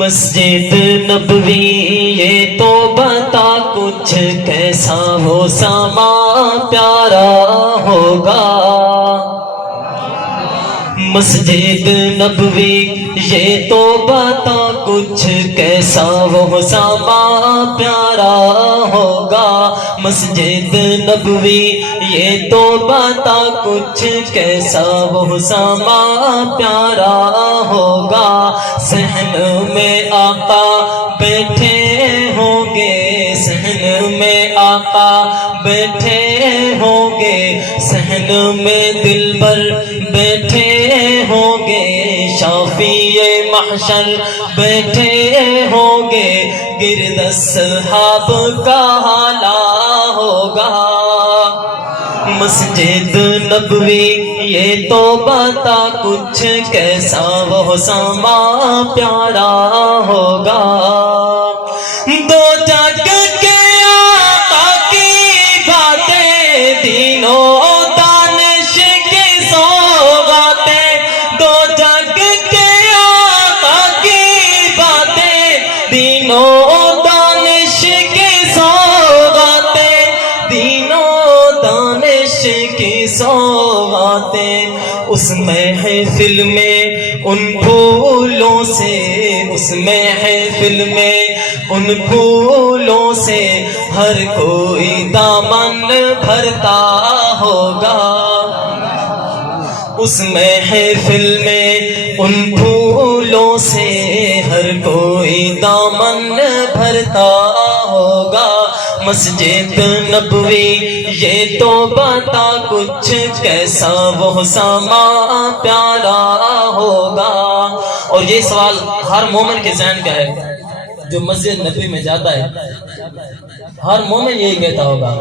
مسجد نبوی یہ تو بتا کچھ کیسا وہ سما پیارا ہوگا. مسجد نبوی یہ تو بتا کچھ کیسا وہ سما پیارا ہوگا. مسجد نبوی یہ تو بتا کچھ کیسا وہ سما پیارا ہوگا. صحن میں آقا بیٹھے ہوں گے, صحن میں آقا بیٹھے ہوں گے, صحن میں دلبر بیٹھے ہوں گے, شافی محشر بیٹھے ہوں گے, گرد اصحاب کا حالہ ہوگا. مسجد نبوی یہ تو بتا کچھ کیسا وہ سما پیارا ہوگا. دو جگ کے آقا کی باتیں دینوں دانش کی سوغاتیں, دو جگ کے آقا کی باتیں دینوں دانش کی سوغاتیں, دینوں دانش کی سوغاتیں. اس محفل میں ان پھولوں سے, اس محفل میں ان پھولوں سے ہر کوئی دامن بھرتا ہوگا. اس محفل میں ان پھولوں سے ہر کوئی دامن بھرتا ہوگا. مسجد نبوی یہ تو بتا کچھ کیسا وہ سما پیارا ہوگا. اور یہ سوال ہر مومن کے ذہن کا ہے جو مسجد نبوی میں جاتا ہے. ہر مومن یہی کہتا ہوگا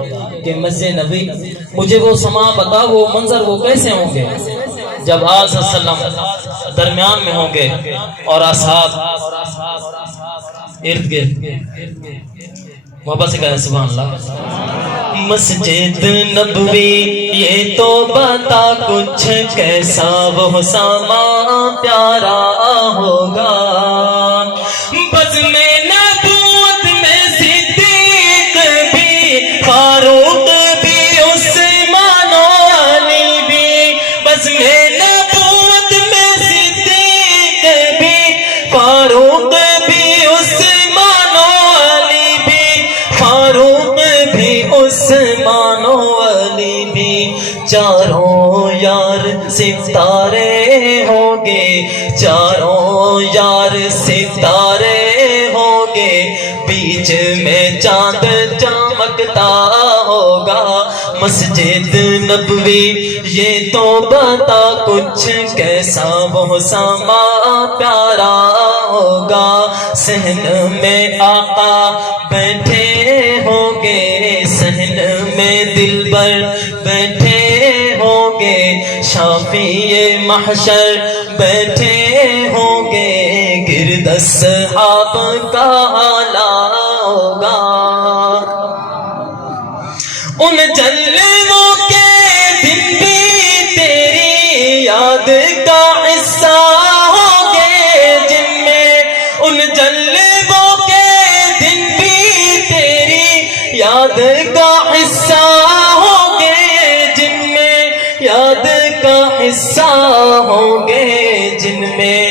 کہ مسجد نبوی مجھے وہ سما بتا, وہ منظر وہ کیسے ہوں گے جب آپ صلی اللہ علیہ وسلم درمیان میں ہوں گے اور اصحاب ارد گرد. محبت سے کہیں سبحان اللہ. مسجد نبوی یہ تو بتا کچھ کیسا وہ سما پیارا ہوگا. بزم نبوت میں صدیق بھی, فاروق بھی, عثمان و علی بھی. بزم نبوت میں صدیق بھی, فاروق بھی, عثمان و علی بھی, فاروق بھی, عثمان و علی بھی. چاروں یار ستارے ہوں گے, چاروں یار ستارے ہوں گے, بیچ میں چاند چمکتا ہوگا. مسجد نبوی یہ تو بتا کچھ کیسا وہ سما پیارا ہوگا. صحن میں آقا بیٹھے ہوں گے, صحن میں دلبر بیٹھے ہوں گے, شافی محشر بیٹھے ہوں گے, گرد اصحاب کا حالہ ہوگا. ان جلووں کے دن بھی تیری یاد کا حصہ ہوں گے جن میں, ان جلووں کے دن بھی تیری یاد کا حصہ ہوں گے جن میں, یاد کا حصہ ہوں گے جن میں.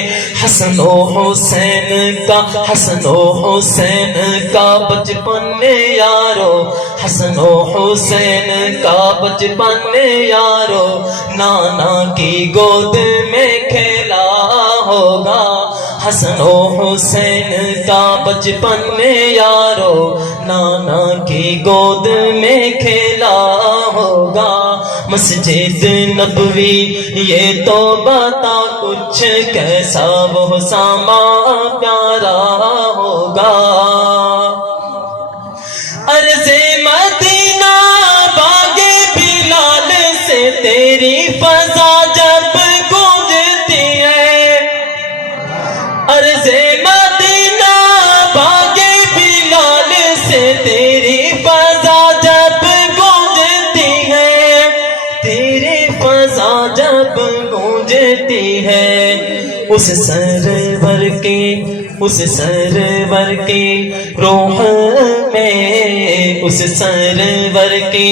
حسن و حسین کا, حسن و حسین کا بچپن یارو, حسن و حسین کا بچپن یارو, نانا کی گود میں کھیلا ہوگا. حسن و حسین کا بچپن یارو, نانا کی گود میں کھیلا ہوگا. مسجد نبوی یہ تو بتا کچھ کیسا وہ سما پیارا ہوگا. عرض مدینہ باغ بلال سے تیری فضا جب گونجتی ہے, عرض مدینہ باغ بلال سے تیری فضا جب گونجتی ہے, تیری فضا جب گونجتی ہے, اس سرور کے اس سرور کے روح میں اس سرور کے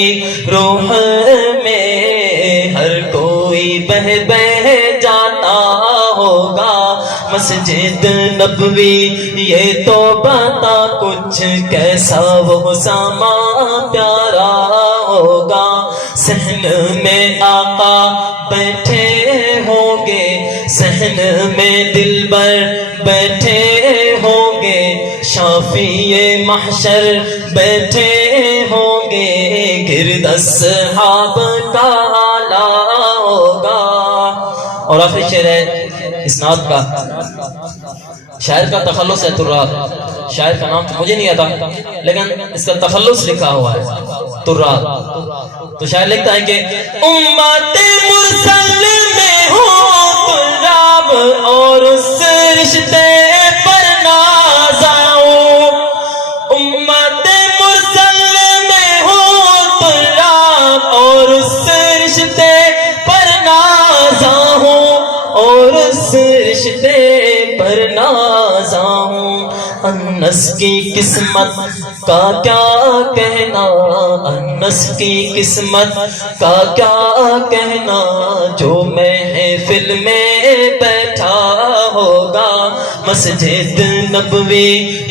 روح میں ہر کوئی بہ بہ جاتا ہوگا مسجد نبوی یہ تو بتا کچھ کیسا وہ ساما پیارا ہوگا صحن میں آقا بیٹھے ہوں گے صحن میں دلبر بیٹھے ہوں گے شافی محشر بیٹھے ہوں گے گرد اصحاب کا حالہ ہوگا. اور آخری شعر ہے اسناد کا شاعر کا تخلص ہے طرار شاعر کا نام تو مجھے نہیں آتا لیکن اس کا تخلص لکھا ہوا ہے طرار. تو شاعر لکھتا ہے کہ امت مرسل میں ہو طراب اور اس رشتے پر نازاؤں امت مرسل میں ہو طراب اور اس رشتے پر نازاؤں اور اس رشتے پر نازاؤں. انس کی قسمت کا کیا کہنا انس کی قسمت کا کیا کہنا جو محفل میں بیٹھا ہوگا مسجد نبوی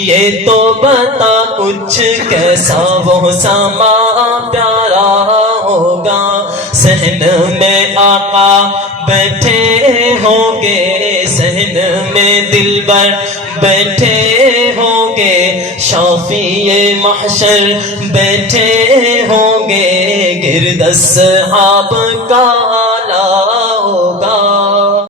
یہ تو بتا کچھ کیسا وہ ساما پیارا ہوگا. صحن میں آقا بیٹھے ہوں گے صحن میں دلبر بیٹھے ہوں گے شافی محشر بیٹھے ہوں گے گرد اصحاب کا